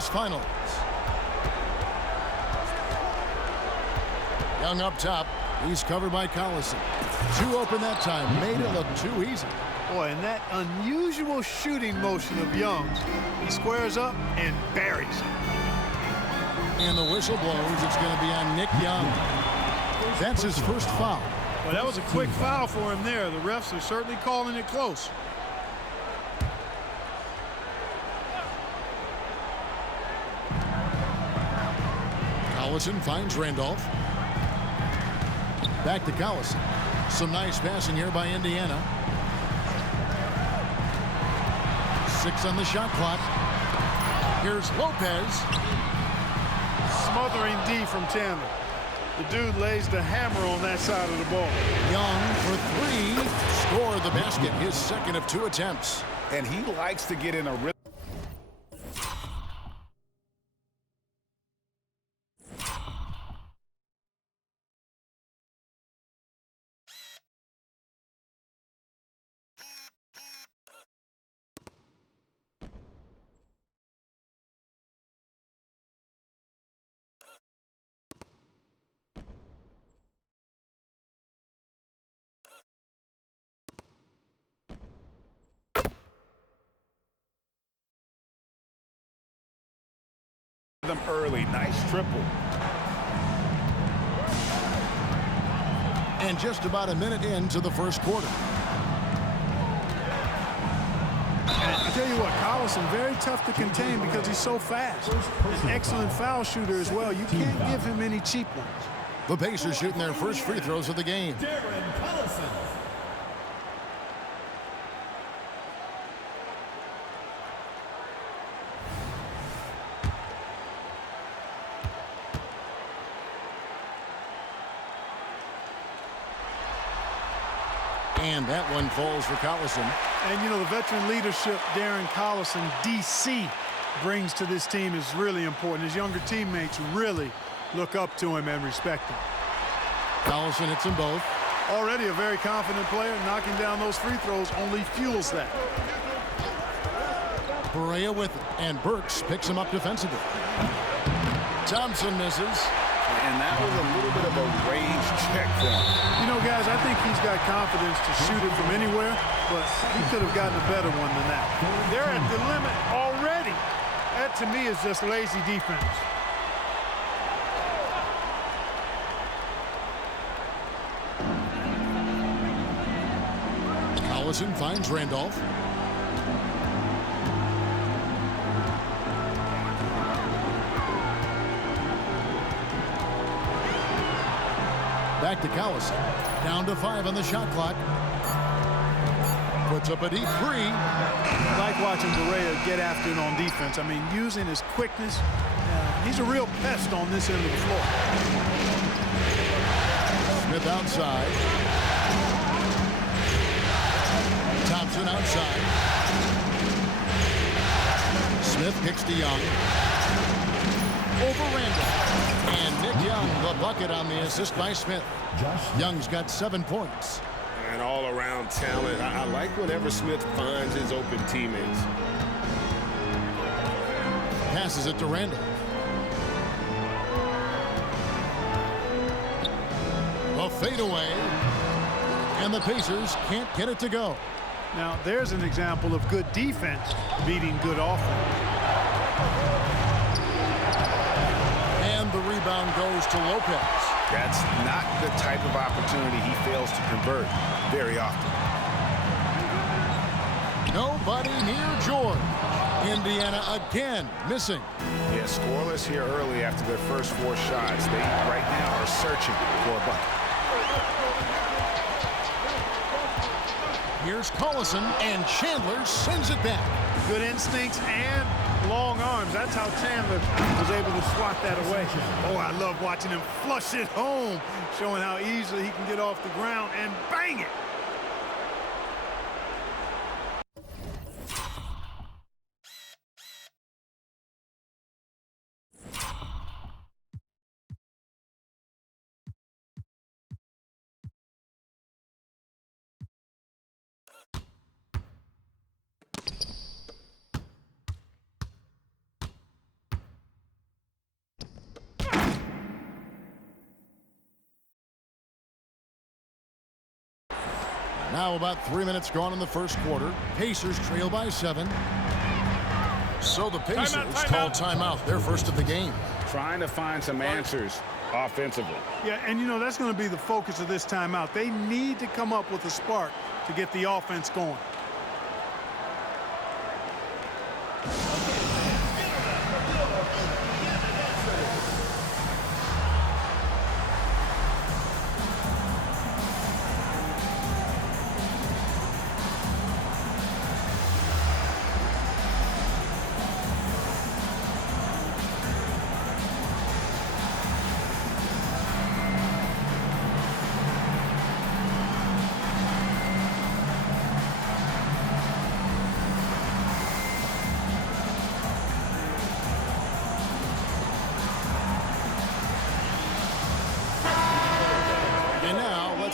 Conference Finals. Young up top. He's covered by Collison. Too open that time. Made it look too easy. Boy, in that unusual shooting motion of Young's, he squares up and buries it. And the whistle blows. It's going to be on Nick Young. That's his first foul. Well, that was a quick foul for him there. The refs are certainly calling it close. Collison finds Randolph. Back to Collison. Some nice passing here by Indiana. 6 on the shot clock. Here's Lopez. Smothering D from Chandler. The dude lays the hammer on that side of the ball. Young for 3. Scored the basket. His second of 2 attempts. And he likes to get in a rhythm. Them early. Nice triple. And just about a minute into the first quarter. I tell you what, Collison, very tough to contain because he's so fast. An excellent foul shooter as well. You can't give him any cheap ones. The Pacers shooting their first free throws of the game. Darren Collison. And that one falls for Collison. And, you know, the veteran leadership Darren Collison, D.C., brings to this team is really important. His younger teammates really look up to him and respect him. Collison hits them both. Already a very confident player. Knocking down those free throws only fuels that. Perea with it. And Burks picks him up defensively. Thompson misses. And that was a little bit of a range check for him. You know, guys, I think he's got confidence to shoot it from anywhere, but he could have gotten a better one than that. They're at the limit already. That, to me, is just lazy defense. Collison finds Randolph. Back to Collison. Down to 5 on the shot clock. Puts up a deep 3. I like watching Perea get after it on defense. I mean, using his quickness. He's a real pest on this end of the floor. Smith outside. Thompson outside. Smith kicks to Young. Over Randolph. And Nick Young, the bucket on the assist by Smith. Young's got 7 points. And all-around talent. I like whenever Smith finds his open teammates. Passes it to Randolph. A fadeaway. And the Pacers can't get it to go. Now, there's an example of good defense beating good offense. And the rebound goes to Lopez. That's not the type of opportunity he fails to convert very often. Nobody near George. Indiana again missing. Yeah, scoreless here early after their first 4 shots. They right now are searching for a bucket. Here's Collison, and Chandler sends it back. Good instincts and long arms. That's how Chandler was able to swat that away. Oh, I love watching him flush it home, showing how easily he can get off the ground and bang it. Now about 3 minutes gone in the first quarter. Pacers trail by 7. So the Pacers call timeout, their first of the game. Trying to find some answers offensively. Yeah, and you know, that's going to be the focus of this timeout. They need to come up with a spark to get the offense going.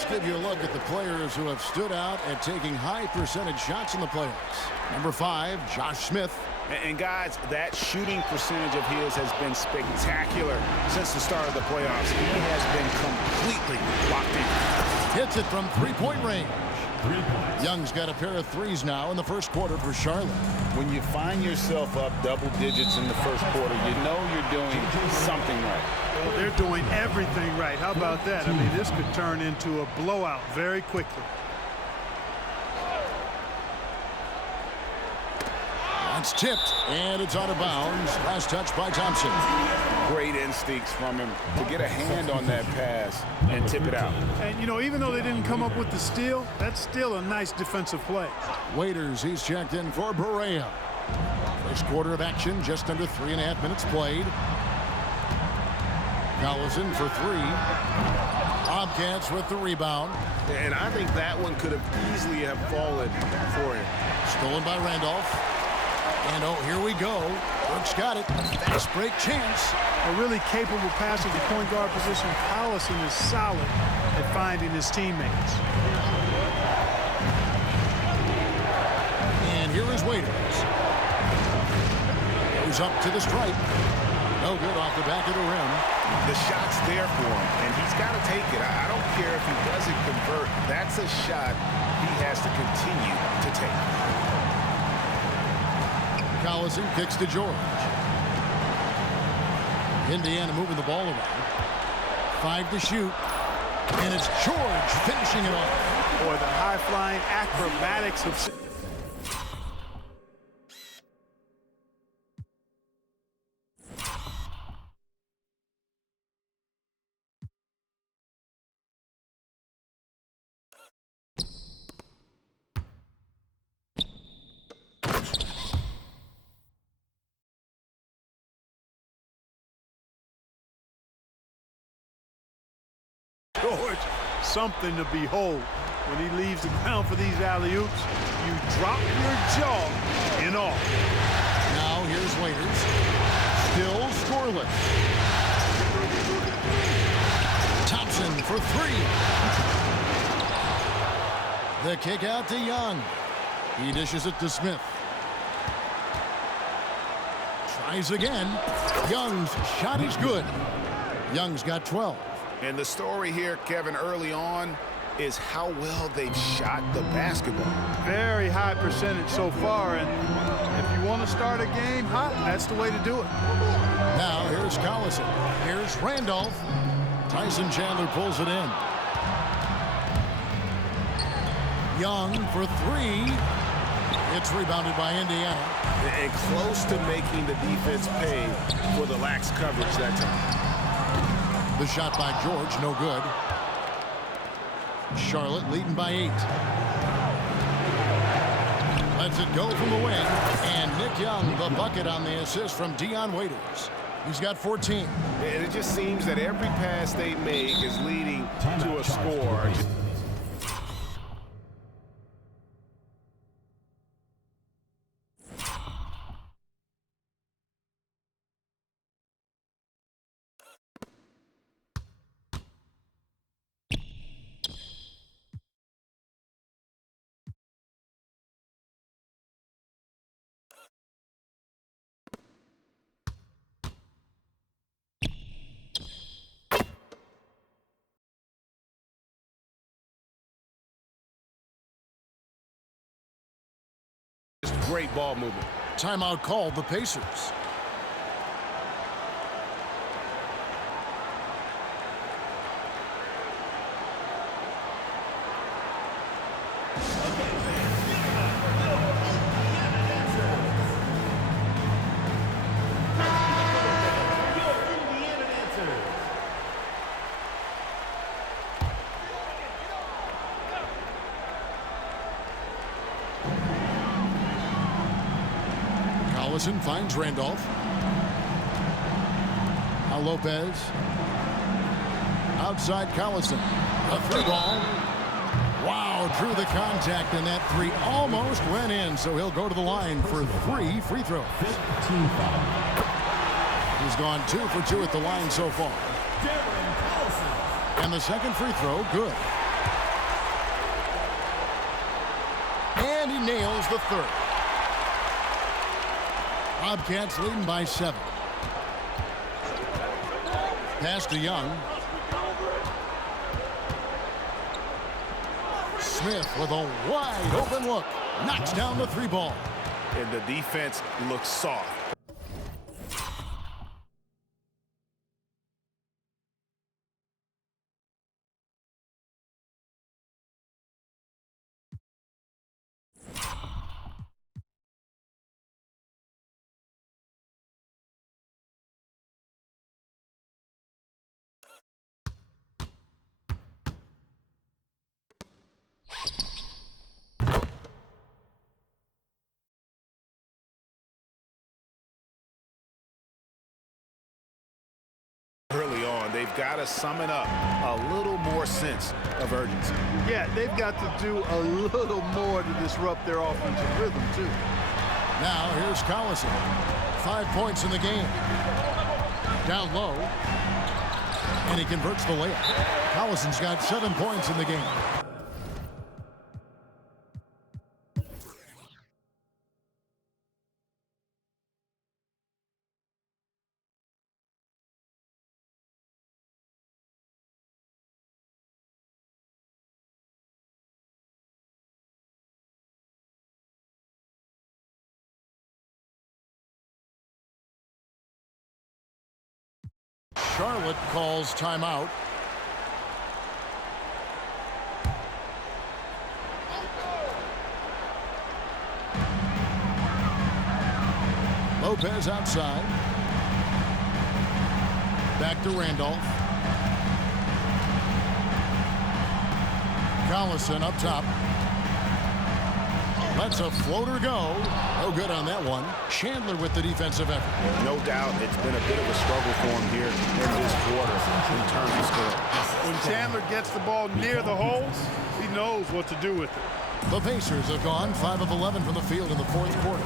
Give you a look at the players who have stood out at taking high percentage shots in the playoffs. Number 5, Josh Smith. And guys, that shooting percentage of his has been spectacular since the start of the playoffs. He has been completely locked in. Hits it from three-point range. Young's got a pair of threes now in the first quarter for Charlotte. When you find yourself up double digits in the first quarter, you know you're doing something right. Well, they're doing everything right. How about that? I mean, this could turn into a blowout very quickly. That's tipped, and it's out of bounds. Last touch by Thompson. Great instincts from him to get a hand on that pass and tip it out. And, you know, even though they didn't come up with the steal, that's still a nice defensive play. Waiters, he's checked in for Barea. First quarter of action, just under 3.5 minutes played. Collison for 3. Bobcats with the rebound. And I think that one could have easily have fallen for him. Stolen by Randolph. And oh, here we go. Brooks got it. Fast break chance. A really capable passer at the point guard position. Collison is solid at finding his teammates. And here is Waiters. Goes up to the stripe. No good off the back of the rim. The shot's there for him, and he's got to take it. I don't care if he doesn't convert. That's a shot he has to continue to take. Collison kicks to George. Indiana moving the ball around. 5 to shoot. And it's George finishing it off. Boy, the high-flying acrobatics of... George, something to behold. When he leaves the ground for these alley-oops, you drop your jaw in awe. Now here's Waiters. Still scoreless. Thompson for 3. The kick out to Young. He dishes it to Smith. Tries again. Young's shot is good. Young's got 12. And the story here, Kevin, early on is how well they've shot the basketball. Very high percentage so far, and if you want to start a game hot, that's the way to do it. Now here's Collison. Here's Randolph. Tyson Chandler pulls it in. Young for 3. It's rebounded by Indiana. And close to making the defense pay for the lax coverage that time. The shot by George, no good. Charlotte leading by 8. Lets it go from the wing. And Nick Young, the bucket on the assist from Dion Waiters. He's got 14. And it just seems that every pass they make is leading to a score. Great ball movement. Timeout called the Pacers. Collison finds Randolph. Now Lopez. Outside Collison. A three ball. Wow, drew the contact, and that three almost went in, so he'll go to the line for 3 free throws. He's gone 2 for 2 at the line so far. And the second free throw, good. And he nails the third. Bobcats leading by 7. Pass to Young. Smith with a wide open look. Knocks down the 3 ball. And the defense looks soft. Early on, they've got to summon up a little more sense of urgency. Yeah, they've got to do a little more to disrupt their offensive rhythm, too. Now here's Collison. 5 points in the game. Down low. And he converts the layup. Collison's got 7 points in the game. Charlotte calls timeout. Lopez outside. Back to Randolph. Collison up top. Lets a floater go. No good on that one. Chandler with the defensive effort. No doubt it's been a bit of a struggle for him here in this quarter in terms of scoring. When Chandler gets the ball near the holes, he knows what to do with it. The Pacers have gone 5 of 11 from the field in the 4th quarter.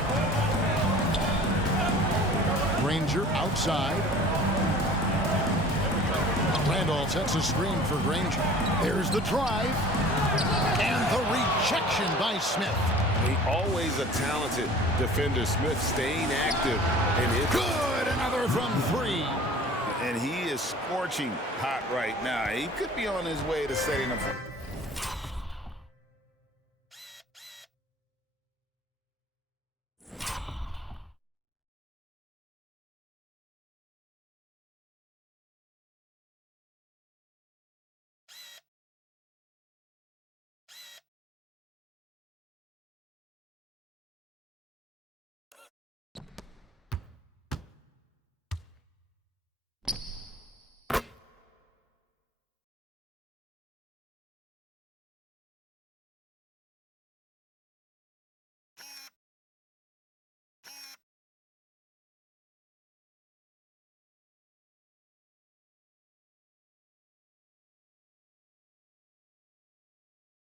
Granger outside. Randolph sets a screen for Granger. There's the drive. And the rejection by Smith. He always a talented defender. Smith staying active. And it's good. Another from 3. And he is scorching hot right now. He could be on his way to setting up.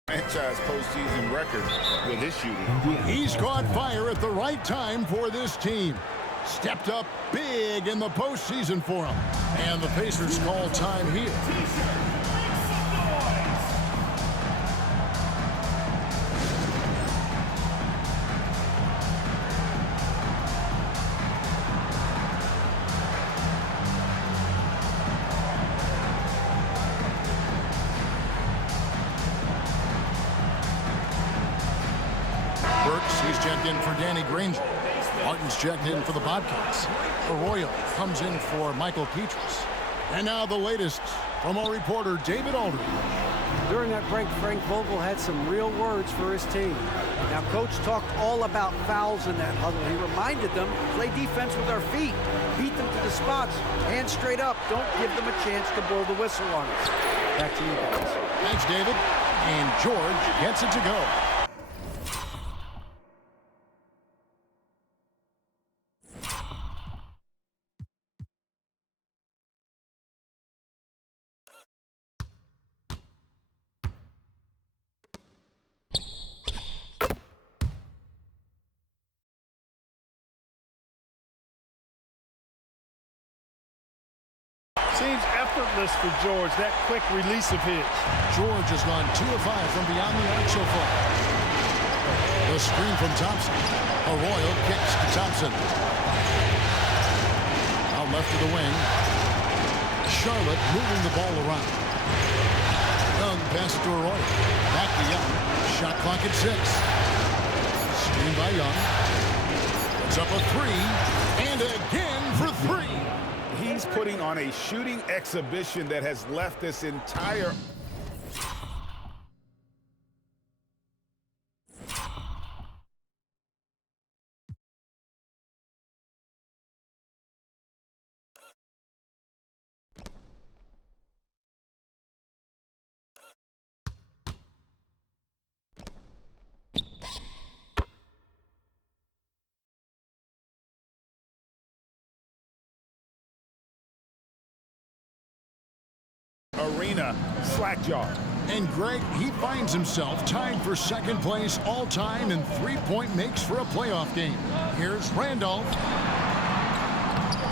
Franchise postseason record with his shooting. He's caught fire at the right time for this team. Stepped up big in the postseason for him. And the Pacers call time here. checked in for Danny Granger. Martin's checked in for the Bobcats. Arroyo comes in for Michael Petras. And now the latest from our reporter, David Aldridge. During that break, Frank Vogel had some real words for his team. Now, Coach talked all about fouls in that huddle. He reminded them, play defense with our feet. Beat them to the spots. Hands straight up. Don't give them a chance to blow the whistle on us. Back to you guys. Thanks, David. And George gets it to go. Seems effortless for George, that quick release of his. George has gone 2 of 5 from beyond the arc so far. The screen from Thompson. Arroyo kicks to Thompson. Out left to the wing. Charlotte moving the ball around. Young passes to Arroyo. Back to Young. Shot clock at 6. Screen by Young. It's up a 3. And again for 3. He's putting on a shooting exhibition that has left this entire... Arena slackjaw. And Greg, he finds himself tied for second place all-time in three-point makes for a playoff game. Here's Randolph.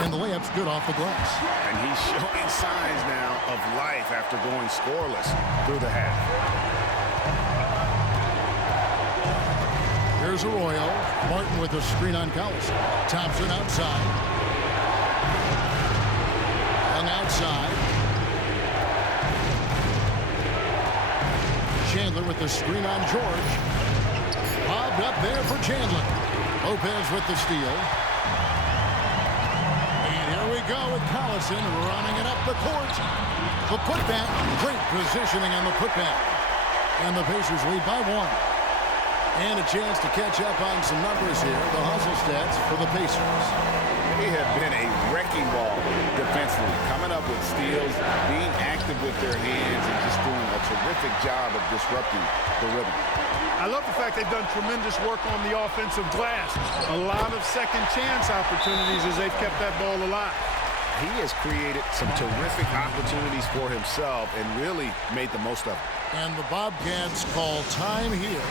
And the layup's good off the glass. And he's showing signs now of life after going scoreless through the half. Here's Arroyo. Martin with a screen on Collison. Thompson outside. Young outside. Chandler with the screen on George. Bobbed up there for Chandler. Lopez with the steal. And here we go with Collison running it up the court. The putback. Great positioning on the putback. And the Pacers lead by 1. And a chance to catch up on some numbers here. The hustle stats for the Pacers. They have been a wrecking ball defensively, coming up with steals, being active with their hands, and just doing a terrific job of disrupting the rhythm. I love the fact they've done tremendous work on the offensive glass. A lot of second chance opportunities as they've kept that ball alive. He has created some terrific opportunities for himself and really made the most of it. And the Bobcats call time here.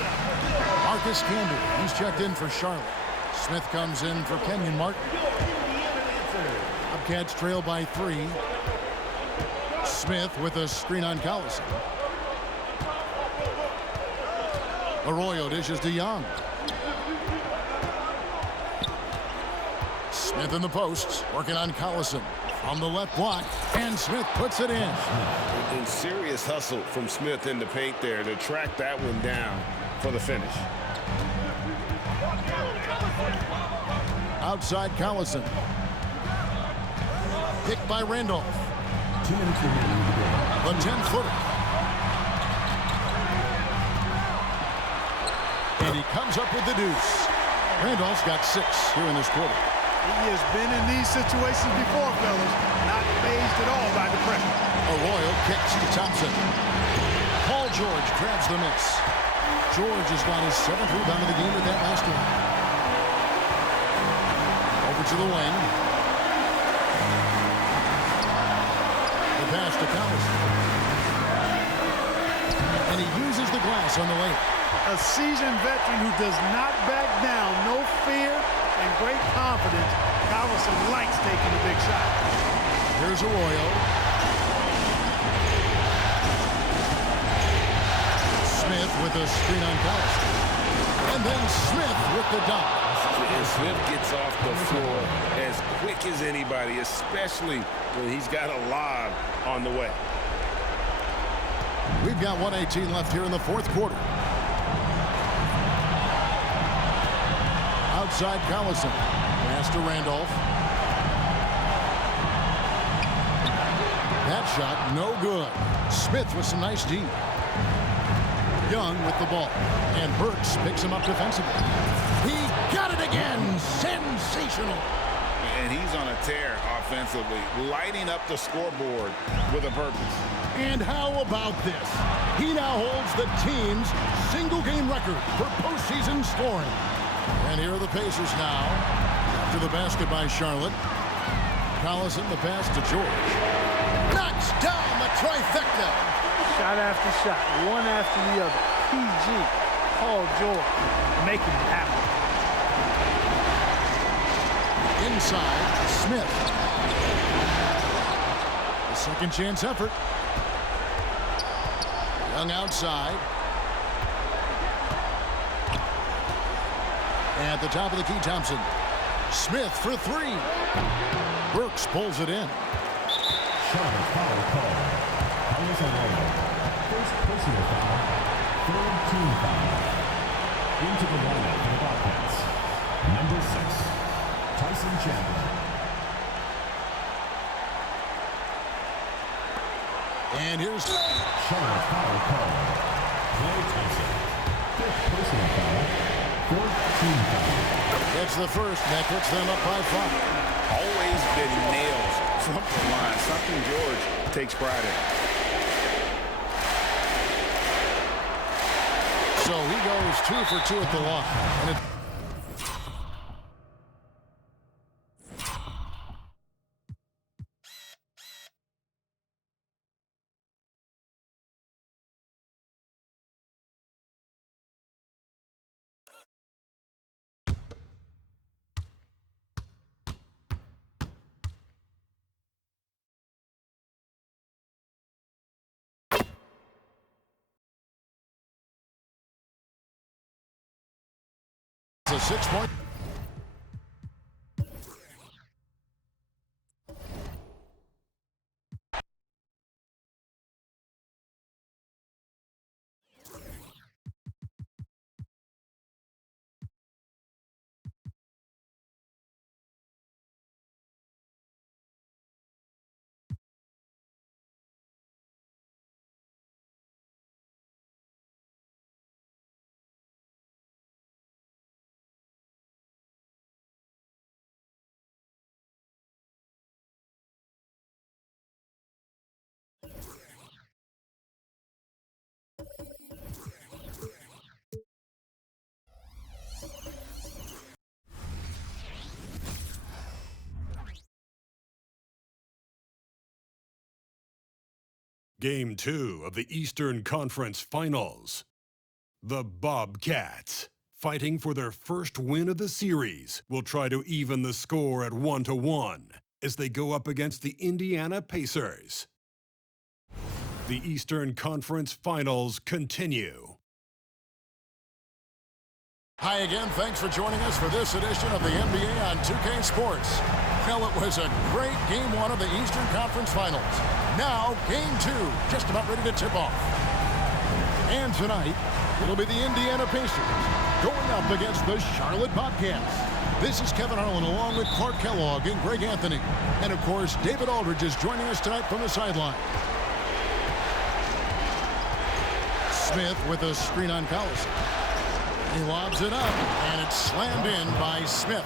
Marcus Camby, he's checked in for Charlotte. Smith comes in for Kenyon Martin. Bobcats trail by 3. Smith with a screen on Collison. Arroyo dishes to Young. Smith in the post, working on Collison. On the left block, and Smith puts it in. And serious hustle from Smith in the paint there to track that one down for the finish. Outside Collison. Picked by Randolph. The 10-footer. And he comes up with the deuce. Randolph's got 6 here in this quarter. He has been in these situations before, fellas. Not fazed at all by the pressure. Arroyo kicks to Thompson. Paul George grabs the miss. George has got his 7th rebound of the game with that last one. Over to the wing. The pass to Collison. And he uses the glass on the layup. A seasoned veteran who does not back down. No fear and great confidence. Collison likes taking a big shot. Here's Arroyo. Smith with a screen on Collison. And then Smith with the dunk. And Smith gets off the floor as quick as anybody, especially when he's got a lob on the way. We've got 1:18 left here in the 4th quarter. side, Collison. Pass to Randolph. That shot, no good. Smith with some nice D. Young with the ball. And Burks picks him up defensively. He got it again. Sensational. And he's on a tear offensively, lighting up the scoreboard with a purpose. And how about this? He now holds the team's single-game record for postseason scoring. And here are the Pacers now. To the basket by Charlotte. Collison, the pass to George. Knocks down the trifecta. Shot after shot, one after the other. PG, Paul George, making it happen. Inside, Smith. The second chance effort. Young outside. At the top of the key, Thompson. Smith for three. Burks pulls it in. Shot foul call. First personal foul. Third team foul. Into the lineup for the Bobcats. Number 6, Tyson Chandler. And here's Shot foul call. Klay Thompson. Fifth personal foul. Fourth team foul. that's the first. That puts them up by 5. Always been nails from the line. Something George takes pride in. So he goes 2 for 2 at the line. And it's a 6-point. Game 2 of the Eastern Conference Finals. The Bobcats, fighting for their first win of the series, will try to even the score at 1-1 as they go up against the Indiana Pacers. The Eastern Conference Finals continue. Hi again. Thanks for joining us for this edition of the NBA on 2K Sports. Well, it was a great Game 1 of the Eastern Conference Finals. Now, Game 2, just about ready to tip off. And tonight, it'll be the Indiana Pacers going up against the Charlotte Bobcats. This is Kevin Harlan along with Clark Kellogg and Greg Anthony. And, of course, David Aldridge is joining us tonight from the sideline. Smith with a screen on Collison. He lobs it up, and it's slammed in by Smith.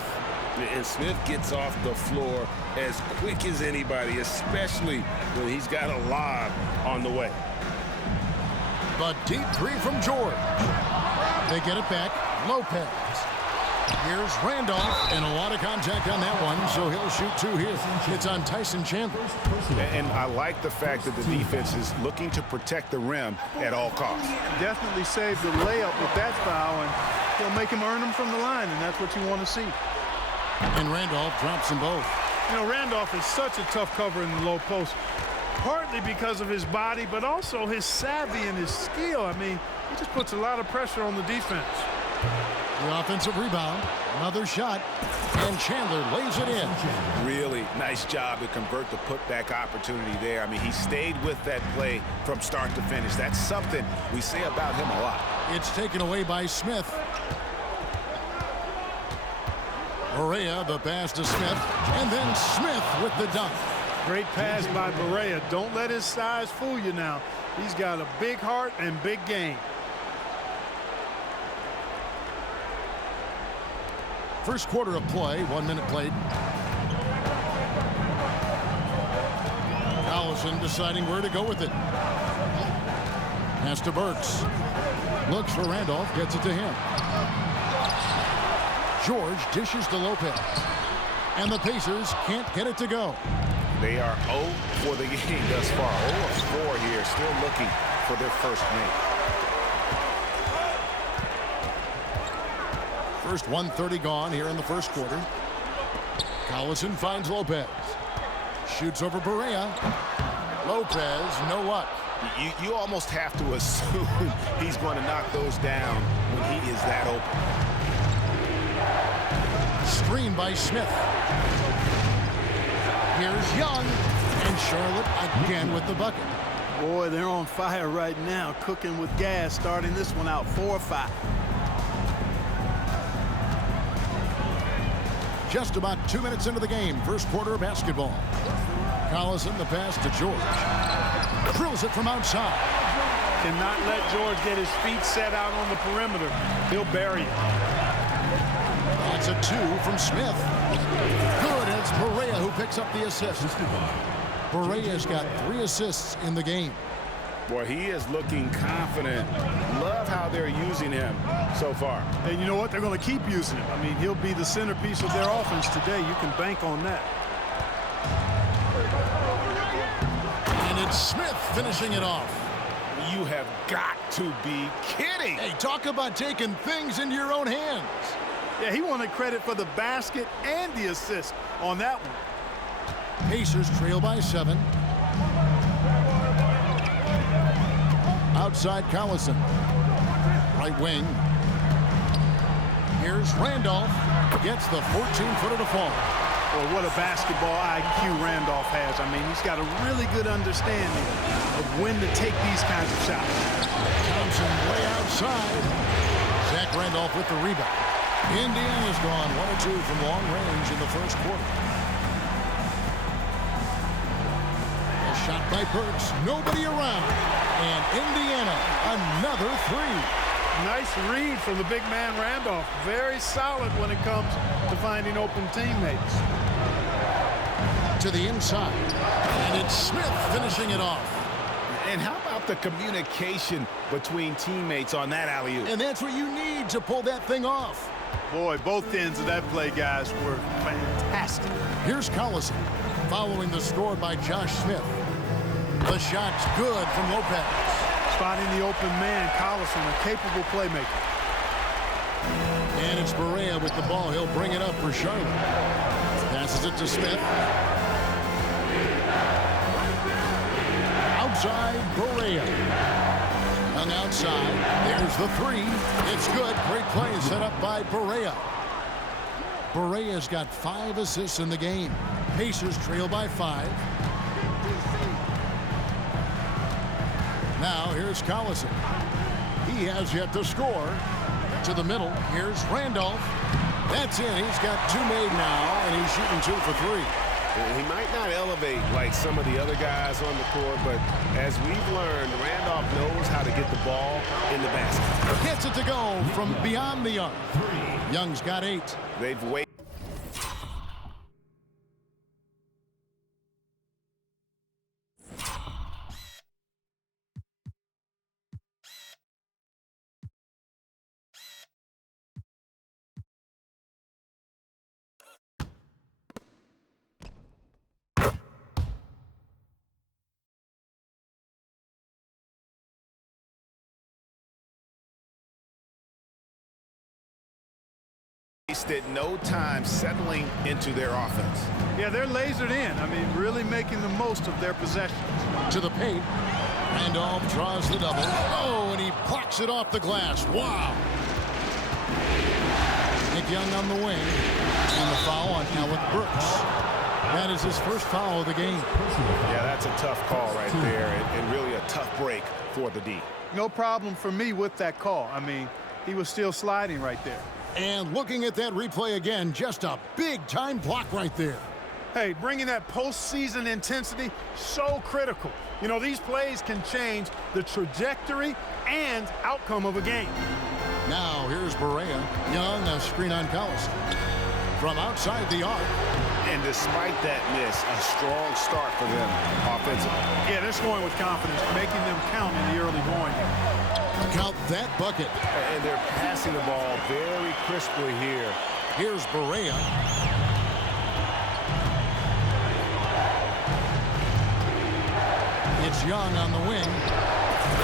And Smith gets off the floor as quick as anybody, especially when he's got a lob on the way. The deep three from George. They get it back. Lopez. Here's Randolph, and a lot of contact on that one, so he'll shoot 2 here. It's on Tyson Chandler. And I like the fact that the defense is looking to protect the rim at all costs. Definitely saved the layup with that foul, and he'll make him earn them from the line, and that's what you want to see. And Randolph drops them both. You know, Randolph is such a tough cover in the low post, partly because of his body, but also his savvy and his skill. I mean, he just puts a lot of pressure on the defense. The offensive rebound, another shot, and Chandler lays it in. Really nice job to convert the putback opportunity there. I mean, he stayed with that play from start to finish. That's something we say about him a lot. It's taken away by Smith. Barea, the pass to Smith, and then Smith with the dunk. Great pass by Barea. Don't let his size fool you now. He's got a big heart and big game. First quarter of play, 1 minute played. Collison deciding where to go with it. Pass to Burks. Looks for Randolph, gets it to him. George dishes to Lopez. And the Pacers can't get it to go. They are 0 for the game thus far. 0 of 4 here, still looking for their first make. First 1:30 gone here in the first quarter. Collison finds Lopez. Shoots over Barea. Lopez, no luck. You almost have to assume he's going to knock those down when he is that open. Screen by Smith. Here's Young. And Charlotte again with the bucket. Boy, they're on fire right now, cooking with gas, starting this one out 4-5. Just about 2 minutes into the game, first quarter of basketball. Collison, the pass to George. Drills it from outside. Cannot let George get his feet set out on the perimeter. He'll bury it. That's a 2 from Smith. Good, and it's Barea who picks up the assist. Barea's got 3 assists in the game. Boy, he is looking confident. Love how they're using him so far. And you know what? They're going to keep using him. I mean, he'll be the centerpiece of their offense today. You can bank on that. And it's Smith finishing it off. You have got to be kidding. Hey, talk about taking things into your own hands. Yeah, he wanted credit for the basket and the assist on that one. Pacers trail by 7. Outside Collison. Right wing. Here's Randolph. Gets the 14-footer to fall. Well, what a basketball IQ Randolph has. I mean, he's got a really good understanding of when to take these kinds of shots. Thompson way outside. Zach Randolph with the rebound. Indiana's gone 1 or 2 from long range in the first quarter. A shot by Burks. Nobody around. And Indiana, another 3. Nice read from the big man Randolph. Very solid when it comes to finding open teammates. To the inside. And it's Smith finishing it off. And how about the communication between teammates on that alley-oop? And that's what you need to pull that thing off. Boy, both ends of that play, guys, were fantastic. Here's Collison, following the score by Josh Smith. The shot's good from Lopez. Spotting the open man, Collison, a capable playmaker. And it's Barea with the ball. He'll bring it up for Charlotte. Passes it to Smith. Outside, Barea. Hung outside. There's the 3. It's good. Great play set up by Barea. Barea's got 5 assists in the game. Pacers trail by 5. Now here's Collison. He has yet to score. To the middle. Here's Randolph. That's in. He's got 2 made now, and he's shooting 2 for 3. He might not elevate like some of the other guys on the court, but as we've learned, Randolph knows how to get the ball in the basket. Gets it to go from beyond the arc. Young's got 8. They've waited. Wasted no time settling into their offense. Yeah, they're lasered in. I mean, really making the most of their possessions. To the paint. Randolph draws the double. Oh, and he plucks it off the glass. Wow. Nick Young on the wing. And the foul on Alec Burks. That is his first foul of the game. Yeah, that's a tough call right there, and really a tough break for the D. No problem for me with that call. I mean, he was still sliding right there. And looking at that replay again, just a big-time block right there. Hey, bringing that postseason intensity, so critical. You know, these plays can change the trajectory and outcome of a game. Now, here's Barea. Young, a screen on Collison. From outside the arc. And despite that miss, a strong start for them offensively. Yeah, they're scoring with confidence, making them count in the early going. Count that bucket. And they're passing the ball very crisply here. Here's Barea. It's Young on the wing.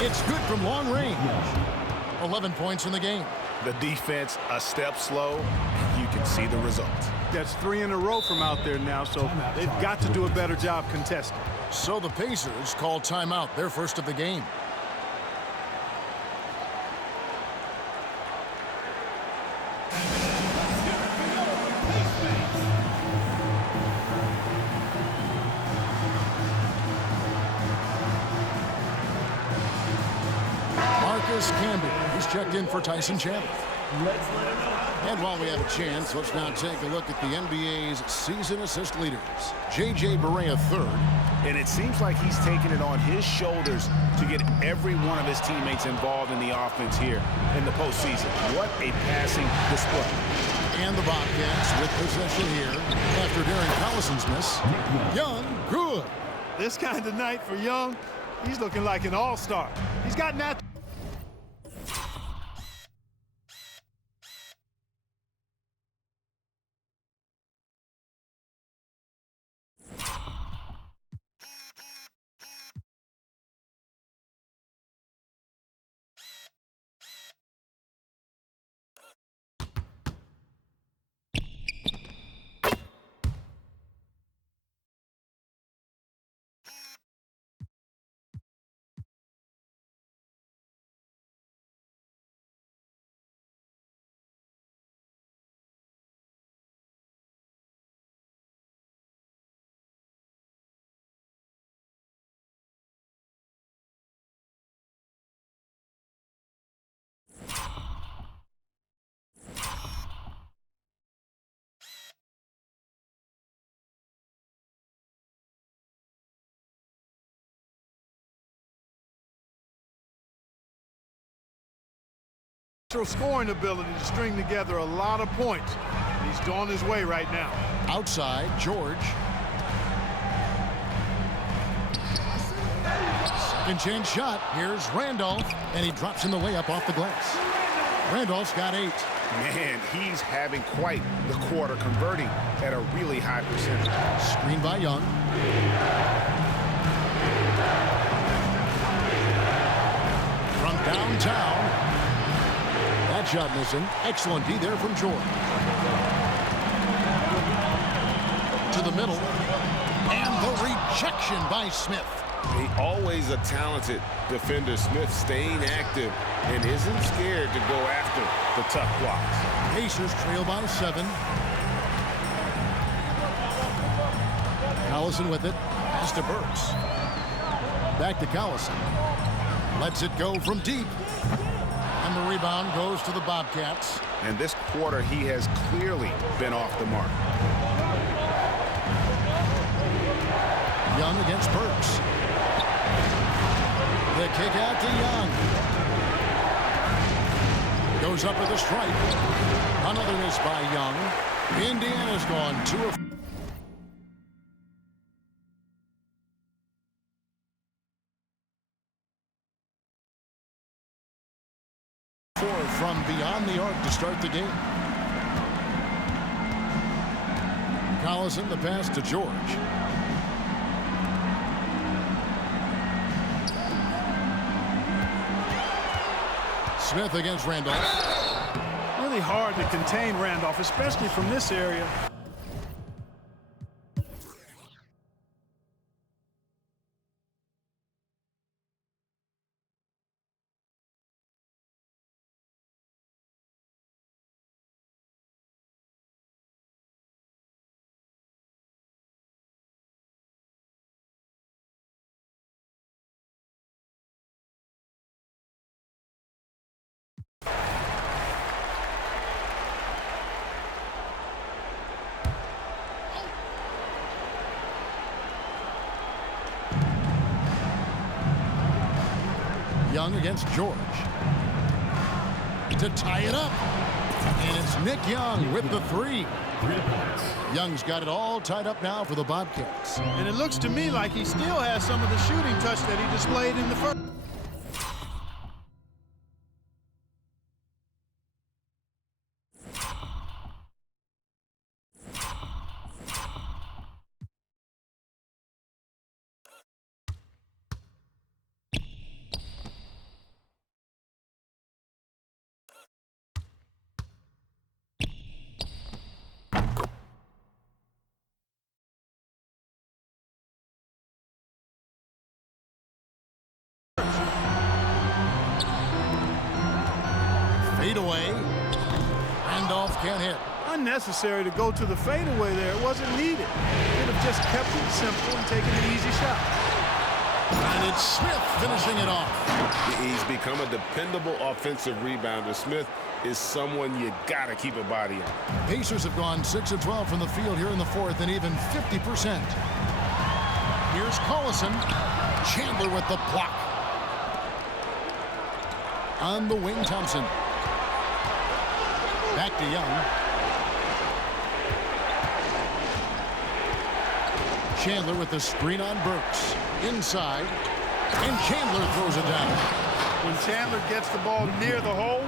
It's good from long range. 11 points in the game. The defense a step slow. You can see the result. That's 3 in a row from out there now, so they've got to do a better job contesting. So the Pacers call timeout, their first of the game. Marcus Camby, he's checked in for Tyson Chandler. And while we have a chance, let's now take a look at the NBA's season assist leaders. J.J. Barea third. And it seems like he's taking it on his shoulders to get every one of his teammates involved in the offense here in the postseason. What a passing display. And the Bobcats with possession here after Darren Collison's miss. Young, good. This kind of night for Young, he's looking like an all-star. He's got natural. Scoring ability to string together a lot of points. He's on his way right now. Outside, George. Second chance shot. Here's Randolph, and he drops in the layup off the glass. Randolph's got 8. Man, he's having quite the quarter, converting at a really high percentage. Screen by Young. From downtown. That shot missing. Excellent D there from George. To the middle. And the rejection by Smith. Always a talented defender. Smith staying active and isn't scared to go after the tough blocks. Pacers trail by 7. Collison with it. Pass to Burks. Back to Collison. Lets it go from deep. And the rebound goes to the Bobcats. And this quarter, he has clearly been off the mark. Young against Burks. The kick out to Young. Goes up with a strike. Another miss by Young. Indiana's gone 2 of 4 from beyond the arc to start the game. Collison, the pass to George. Smith against Randolph. Really hard to contain Randolph, especially from this area. Young against George. To tie it up. And it's Nick Young with the 3. 3 points. Young's got it all tied up now for the Bobcats. And it looks to me like he still has some of the shooting touch that he displayed in the first. Fadeaway. Randolph can't hit. Unnecessary to go to the fadeaway there. It wasn't needed. Could have just kept it simple and taken an easy shot. And it's Smith finishing it off. He's become a dependable offensive rebounder. Smith is someone you got to keep a body on. Pacers have gone 6 of 12 from the field here in the 4th and even 50%. Here's Collison. Chandler with the block. On the wing, Thompson. Back to Young. Chandler with the screen on Burks. Inside. And Chandler throws it down. When Chandler gets the ball near the hole,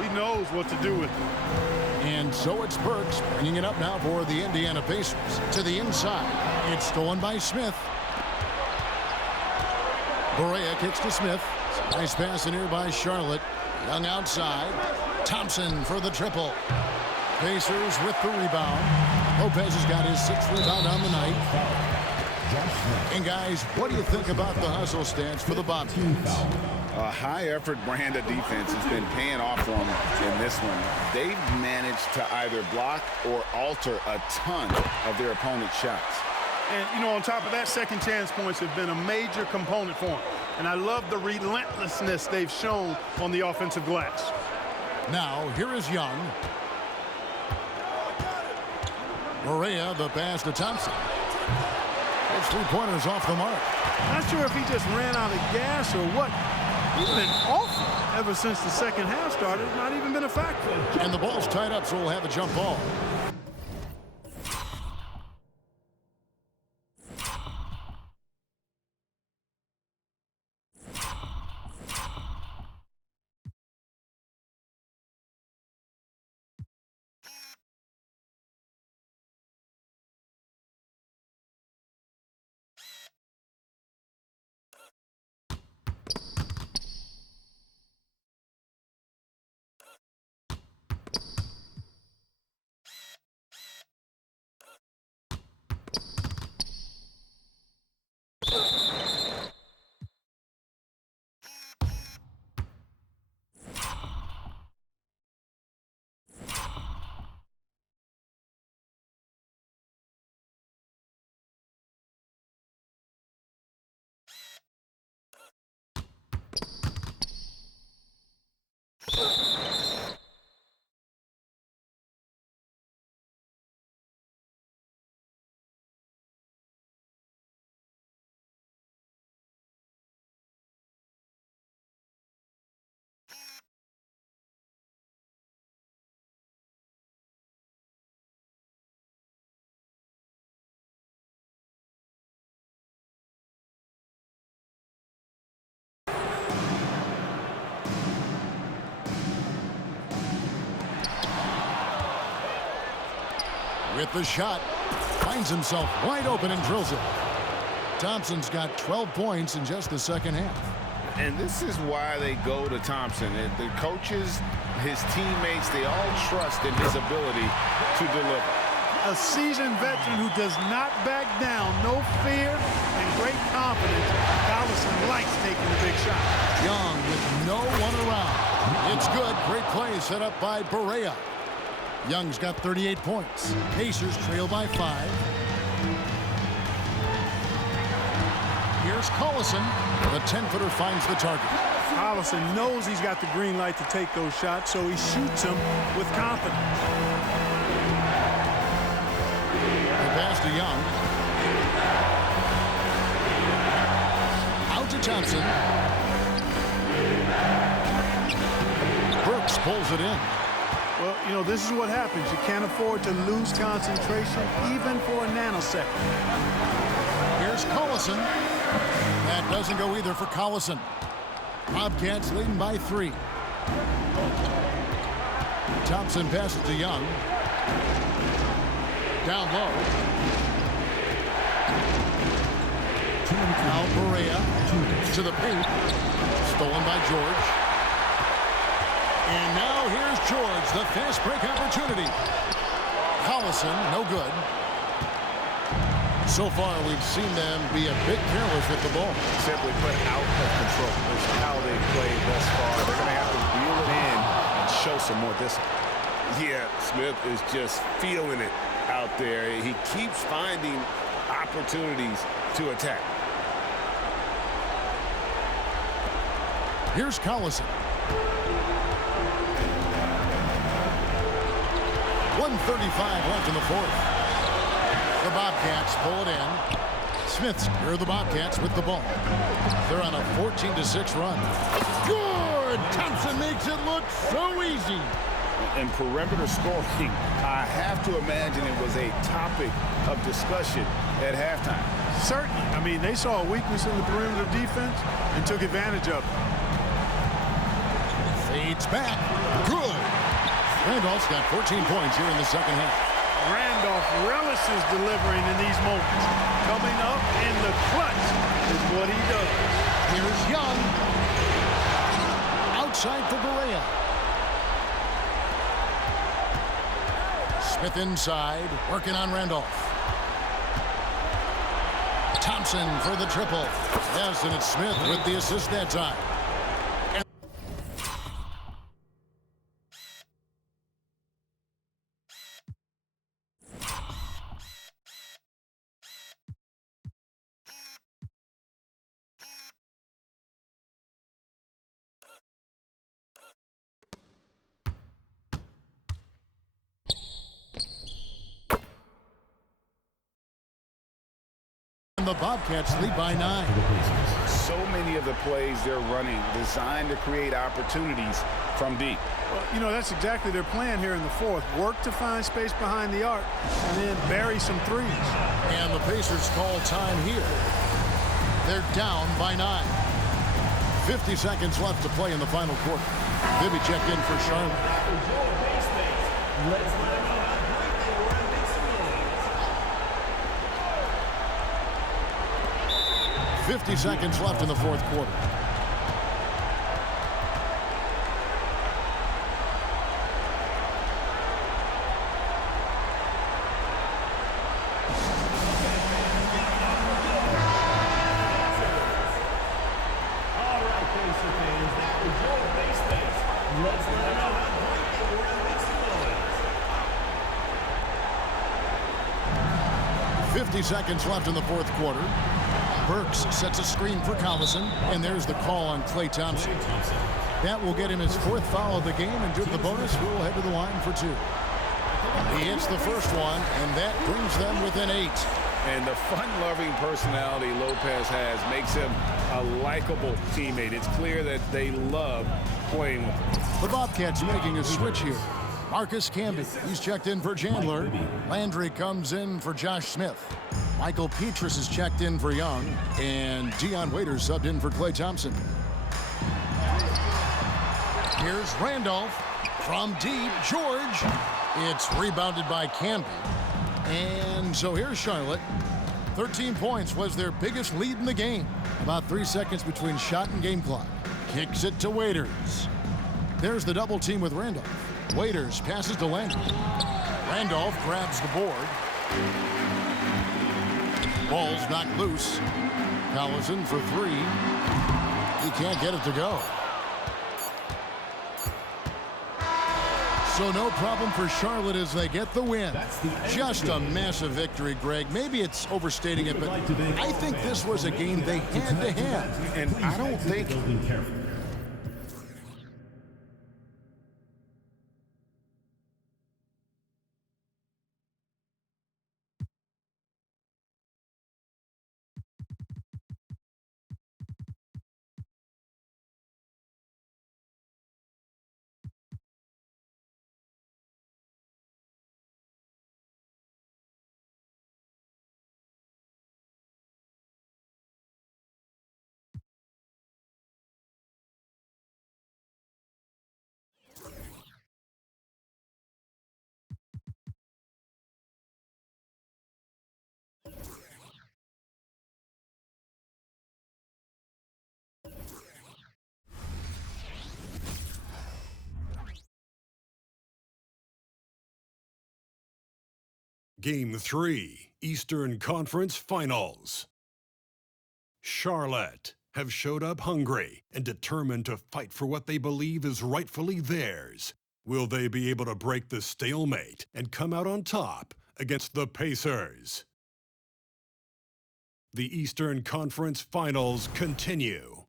he knows what to do with it. And so it's Burks bringing it up now for the Indiana Pacers. To the inside. It's stolen by Smith. Barea kicks to Smith. Nice pass in here by Charlotte. Young outside. Thompson for the triple. Pacers with the rebound. Lopez has got his 6th rebound on the night. And guys, what do you think about the hustle stance for the Bobcats? A high-effort brand of defense has been paying off for them in this one. They've managed to either block or alter a ton of their opponent's shots. And, you know, on top of that, second chance points have been a major component for them. And I love the relentlessness they've shown on the offensive glass. Now, here is Young. Barea, the pass to Thompson. Those 3-pointers off the mark. Not sure if he just ran out of gas or what. He's been awful ever since the second half started. Not even been a factor. And the ball's tied up, so we'll have a jump ball. With the shot, finds himself wide open and drills it. Thompson's got 12 points in just the second half. And this is why they go to Thompson. The coaches, his teammates, they all trust in his ability to deliver. A seasoned veteran who does not back down. No fear and great confidence. Collison likes taking the big shot. Young with no one around. It's good. Great play set up by Barea. Young's got 38 points. Pacers trail by 5. Here's Collison. The 10-footer finds the target. Collison knows he's got the green light to take those shots, so he shoots them with confidence. The pass to Young. Out to Thompson. pulls it in. Well, you know, this is what happens. You can't afford to lose concentration even for a nanosecond. Here's Collison. That doesn't go either for Collison. Bobcats leading by 3. Thompson passes to Young. Down low. Now Correa to the paint. Stolen by George. And now here's George, the fast break opportunity. Collison, no good. So far, we've seen them be a bit careless with the ball. Simply put, out of control. That's how they've played thus far. They're going to have to reel it in and show some more discipline. Yeah, Smith is just feeling it out there. He keeps finding opportunities to attack. Here's Collison. 1:35 left in the fourth. The Bobcats pull it in. Smith's here are the Bobcats with the ball. They're on a 14-6 run. Good! Thompson makes it look so easy. And perimeter scoring, I have to imagine it was a topic of discussion at halftime. Certainly. I mean, they saw a weakness in the perimeter defense and took advantage of it. Fades back. Good. Randolph's got 14 points here in the second half. Randolph relishes delivering in these moments. Coming up in the clutch is what he does. Here's Young. Outside for Correa. Smith inside, working on Randolph. Thompson for the triple. Yes, and it's Smith with the assist that time. The Bobcats lead by 9. So many of the plays they're running designed to create opportunities from deep. Well, you know, that's exactly their plan here in the fourth. Work to find space behind the arc and then bury some threes. And the Pacers call time here. They're down by 9. 50 seconds left to play in the final quarter. Bibby checked in for Charlotte. 50 seconds left in the fourth quarter. All right, Pacer fans, now enjoy the base space. Let's let them know how great they were in New Orleans. 50 seconds left in the fourth quarter. Burks sets a screen for Collison, and there's the call on Klay Thompson. That will get him his 4th foul of the game, and due to the bonus, we'll head to the line for 2. He hits the first one, and that brings them within 8. And the fun-loving personality Lopez has makes him a likable teammate. It's clear that they love playing with him. The Bobcats making a switch here. Marcus Camby, he's checked in for Chandler. Landry comes in for Josh Smith. Michael Petrus is checked in for Young, and Dion Waiters subbed in for Klay Thompson. Here's Randolph from deep. George. It's rebounded by Camby. And so here's Charlotte. 13 points was their biggest lead in the game. About 3 seconds between shot and game clock. Kicks it to Waiters. There's the double team with Randolph. Waiters passes to Landry. Randolph grabs the board. Ball's knocked loose. Collison for 3. He can't get it to go. So no problem for Charlotte as they get the win. Just a massive victory, Greg. Maybe it's overstating it, but I think this was a game they had to have. And I don't think Game 3, Eastern Conference Finals. Charlotte have showed up hungry and determined to fight for what they believe is rightfully theirs. Will they be able to break the stalemate and come out on top against the Pacers? The Eastern Conference Finals continue.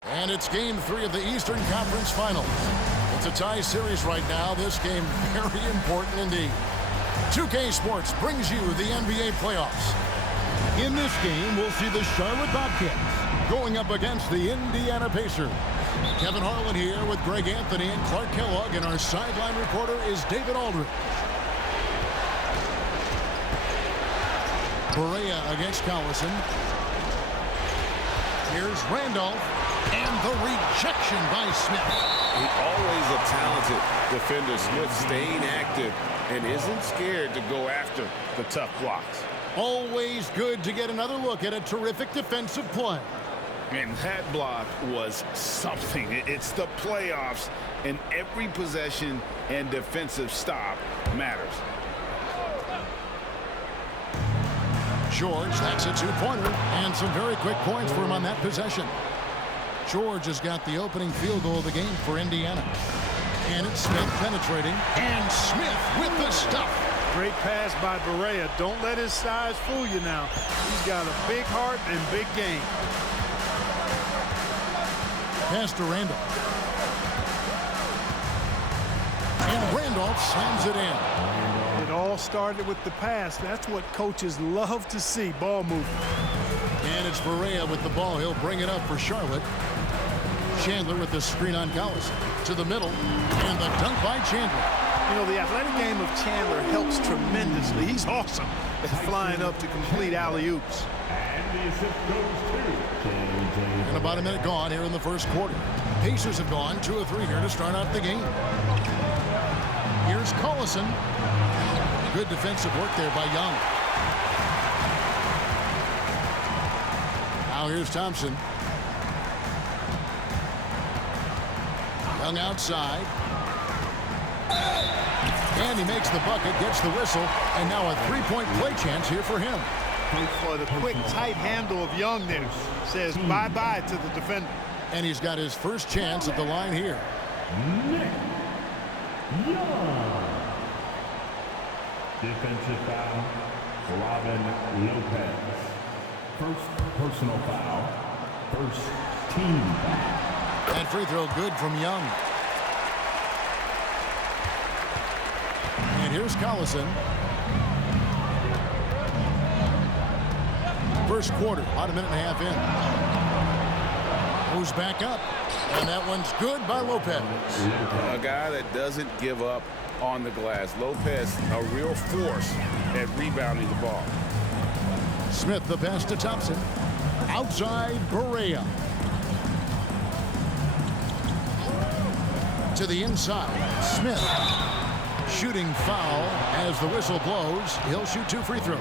And it's Game 3 of the Eastern Conference Finals. It's a tie series right now. This game very important indeed. 2K Sports brings you the NBA playoffs. In this game, we'll see the Charlotte Bobcats going up against the Indiana Pacers. Kevin Harlan here with Greg Anthony and Clark Kellogg, and our sideline reporter is David Aldridge. Barea against Collison. Here's Randolph, and the rejection by Smith. Always a talented defender. Smith staying active and isn't scared to go after the tough blocks. Always good to get another look at a terrific defensive play. And that block was something. It's the playoffs, and every possession and defensive stop matters. George, that's a two-pointer, and some very quick points for him on that possession. George has got the opening field goal of the game for Indiana. And it's Smith penetrating, and Smith with the stuff. Great pass by Barea. Don't let his size fool you now. He's got a big heart and big game. Pass to Randolph. And Randolph slams it in. It all started with the pass. That's what coaches love to see, ball movement. And it's Barea with the ball. He'll bring it up for Charlotte. Chandler with the screen on Collison. To the middle, and the dunk by Chandler. You know, the athletic game of Chandler helps tremendously. He's awesome at flying up to complete alley-oops. And about a minute gone here in the first quarter. Pacers have gone 2 of 3 here to start out the game. Here's Collison. Good defensive work there by Young. Now here's Thompson. Young outside. And he makes the bucket, gets the whistle, and now a three-point play chance here for him. For the quick, tight handle of Young there. Says bye-bye to the defender. And he's got his first chance at the line here. Nick Young. Defensive foul, Robin Lopez. First personal foul, first team foul. That free throw good from Young. And here's Collison. First quarter, about a minute and a half in. Moves back up. And that one's good by Lopez. A guy that doesn't give up on the glass. Lopez, a real force at rebounding the ball. Smith, the pass to Thompson. Outside, Barea. To the inside, Smith. Shooting foul as the whistle blows. He'll shoot 2 free throws.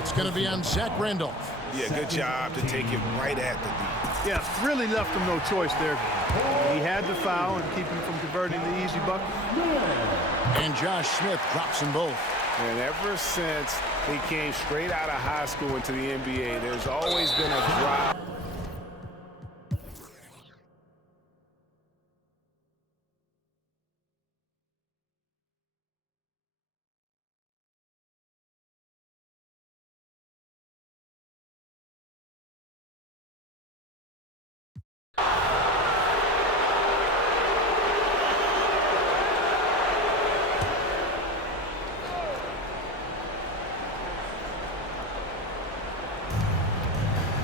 It's going to be on Zach Randolph. Yeah, good job to take it right at the D. Yeah, really left him no choice there. He had the foul and keep him from converting the easy bucket. And Josh Smith drops them both. And ever since he came straight out of high school into the NBA, there's always been a drive.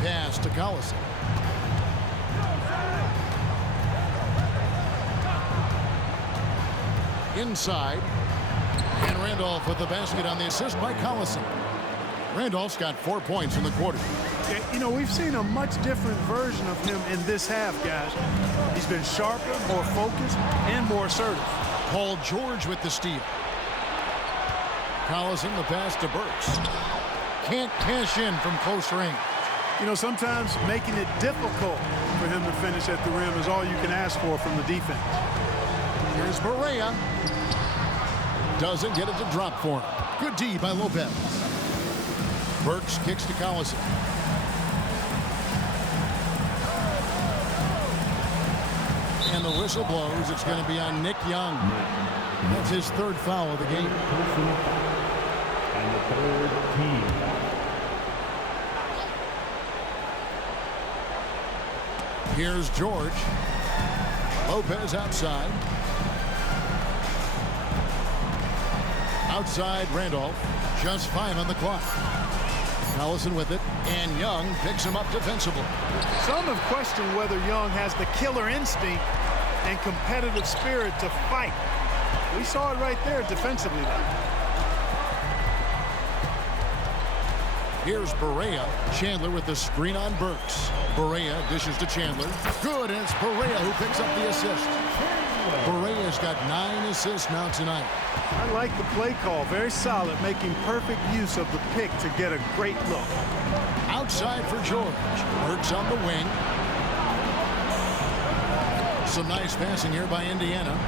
Pass to Collison. Inside. And Randolph with the basket on the assist by Collison. Randolph's got 4 points in the quarter. Yeah, you know, we've seen a much different version of him in this half, guys. He's been sharper, more focused, and more assertive. Paul George with the steal. Collison the pass to Burks. Can't cash in from close range. You know, sometimes making it difficult for him to finish at the rim is all you can ask for from the defense. Here's Barea. Doesn't get it to drop for him. Good D by Lopez. Burks kicks to Collison. And the whistle blows. It's going to be on Nick Young. That's his third foul of the game. And the third team. Here's George. Lopez outside. Outside Randolph. Just 5 on the clock. Collison with it. And Young picks him up defensively. Some have questioned whether Young has the killer instinct and competitive spirit to fight. We saw it right there defensively, though. Here's Barea. Chandler with the screen on Burks. Barea dishes to Chandler. Good, and it's Barea who picks up the assist. Barea's got 9 assists now tonight. I like the play call. Very solid, making perfect use of the pick to get a great look. Outside for George. Burks on the wing. Some nice passing here by Indiana.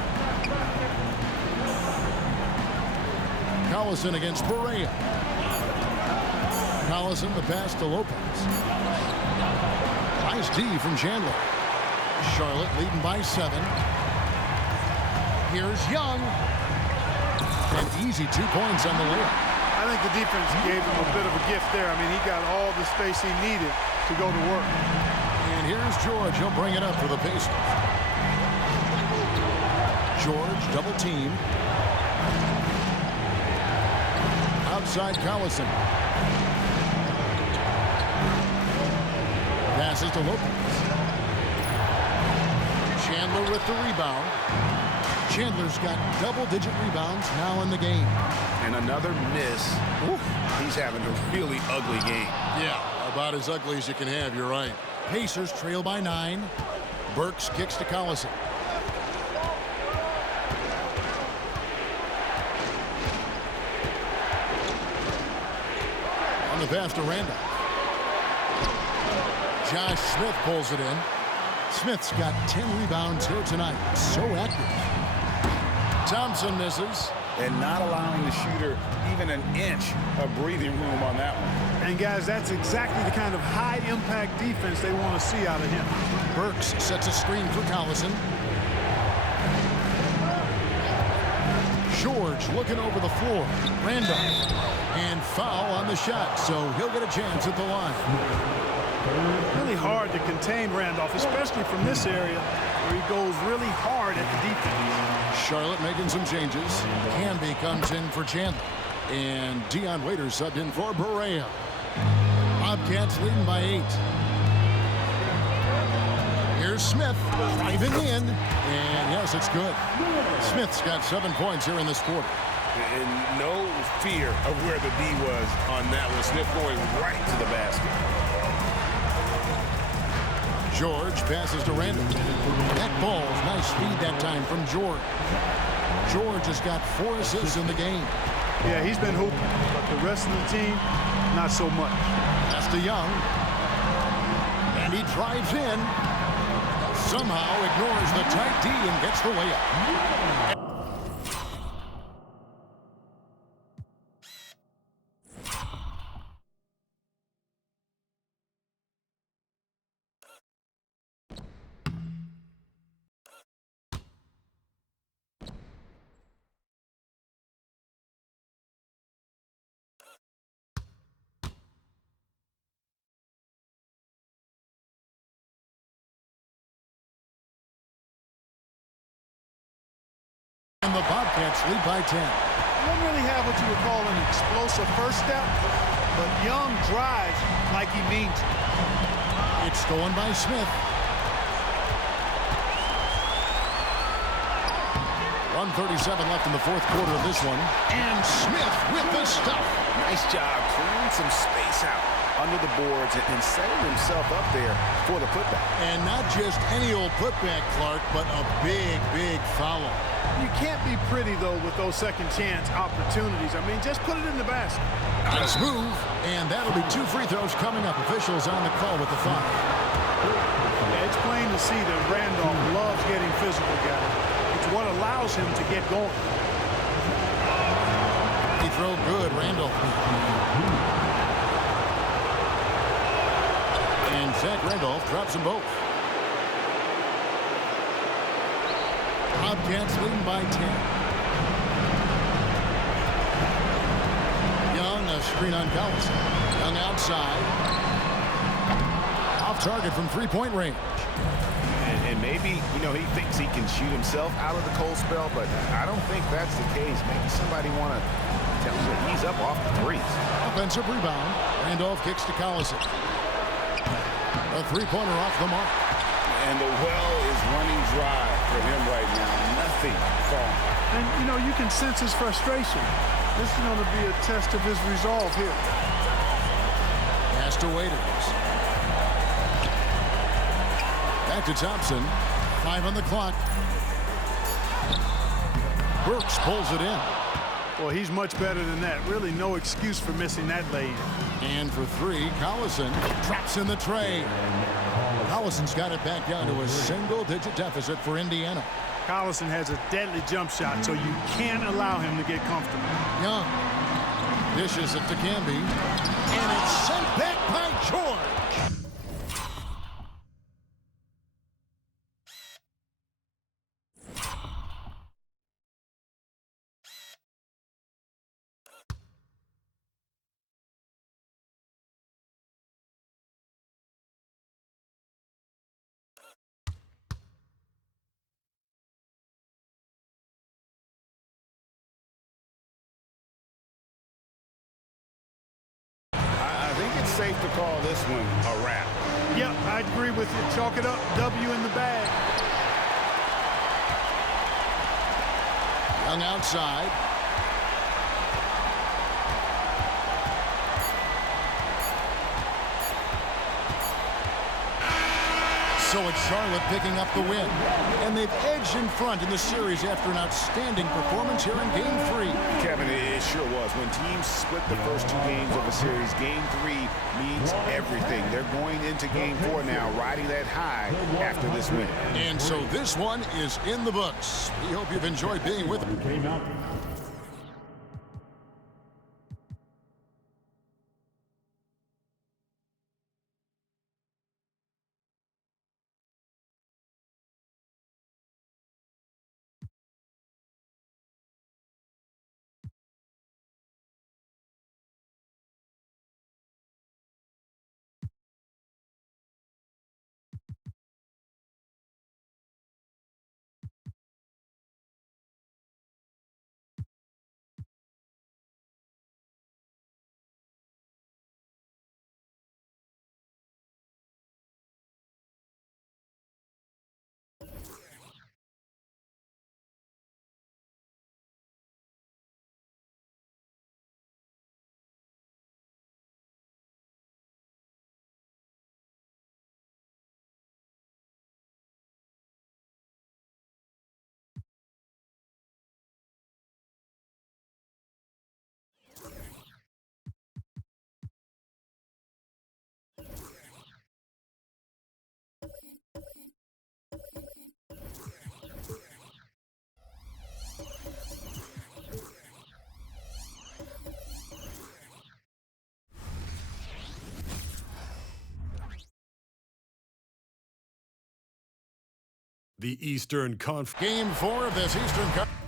Collison against Barea. Collison, the pass to Lopez. Nice D from Chandler. Charlotte leading by 7. Here's Young. An easy 2 points on the layup. I think the defense gave him a bit of a gift there. I mean, he got all the space he needed to go to work. And here's George. He'll bring it up for the Pacers. George double team. Outside Collison. Passes to Lopez. Chandler with the rebound. Chandler's got double-digit rebounds now in the game. And another miss. Oof, he's having a really ugly game. Yeah, about as ugly as you can have, you're right. Pacers trail by 9. Burks kicks to Collison. On the pass to Randolph. Josh Smith pulls it in. Smith's got 10 rebounds here tonight. So active. Thompson misses. And not allowing the shooter even an inch of breathing room on that one. And, guys, that's exactly the kind of high-impact defense they want to see out of him. Burks sets a screen for Collison. George looking over the floor. Randolph. And foul on the shot, so he'll get a chance at the line. Really hard to contain Randolph, especially from this area where he goes really hard at the defense. Charlotte making some changes. Camby comes in for Chandler. And Dion Waiters subbed in for Barea. Bobcats leading by 8. Here's Smith driving in. And yes, it's good. Smith's got 7 points here in this quarter. And no fear of where the D was on that one. Smith going right to the basket. George passes to Randall. That ball's nice speed that time from George. George has got 4 assists in the game. Yeah, he's been hooping, but the rest of the team, not so much. That's to Young. And he drives in. Somehow ignores the tight D and gets the layup. And the Bobcats lead by 10. Don't really have what you would call an explosive first step, but Young drives like he means it. It's stolen by Smith. 1:37 left in the fourth quarter of this one. And Smith with the stuff. Nice job clearing some space out under the boards and setting himself up there for the putback. And not just any old putback, Clark, but a big, big foul. You can't be pretty, though, with those second chance opportunities. I mean, just put it in the basket. Nice move. And that'll be 2 free throws coming up. Officials on the call with the foul. Yeah, it's plain to see that Randolph loves getting physical, guys. It's what allows him to get going. He throw good, Randall. And Zach Randolph drops them both. Bobcats leading by 10. Young, a screen on Collison. Young outside. Off target from three-point range. And maybe, you know, he thinks he can shoot himself out of the cold spell, but I don't think that's the case. Maybe somebody want to tell him that he's up off the threes. Offensive rebound. Randolph kicks to Collison. A three-pointer off the mark. And the well is running dry for him right now. Nothing falling. And, you know, you can sense his frustration. This is going to be a test of his resolve here. Pass to Waiters. Back to Thompson. 5 on the clock. Burks pulls it in. Well, he's much better than that. Really no excuse for missing that lane. And for three, Collison traps in the tray. Collison's got it back down to a single-digit deficit for Indiana. Collison has a deadly jump shot, so you can't allow him to get comfortable. Young dishes it to Camby, and it's sent back by George. Safe to call this one a wrap. Yep, I agree with you. Chalk it up. W in the bag. Young outside. So it's Charlotte picking up the win. And they've edged in front in the series after an outstanding performance here in Game 3. Kevin, it sure was. When teams split the first two games of a series, Game 3 means everything. They're going into Game 4 now, riding that high after this win. And so this one is in the books. We hope you've enjoyed being with us. The Eastern Conference. Game 4 of this Eastern Conference.